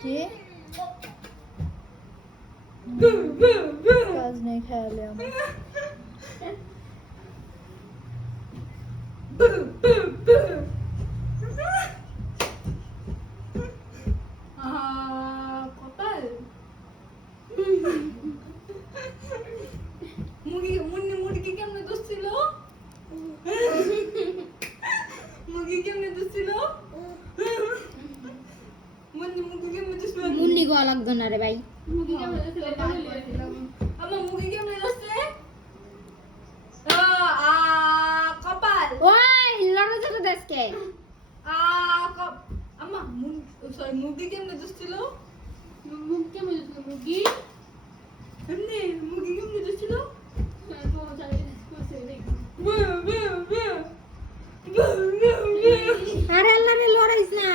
কি কাজ নেই খেয়ালে আমার কপাল মুরগি কেমনে দোষছিল মুরগি কেমনে দোষছিল মুরগি কেমনে দোষছিল মুন্নি গো লাগতো না রে ভাই মুরগি কেমনে দোষছিল আমার মুরগি কেমনে দোষছে কপাল ওই লড়ো যত দেশকে আম্মা সরি মুরগি কেমনে দোষছিল মুখ কেমন মুরগি এমনি মুরগি কেমনে দোষছিল আরে আল্লাহ রে লড়াইছ না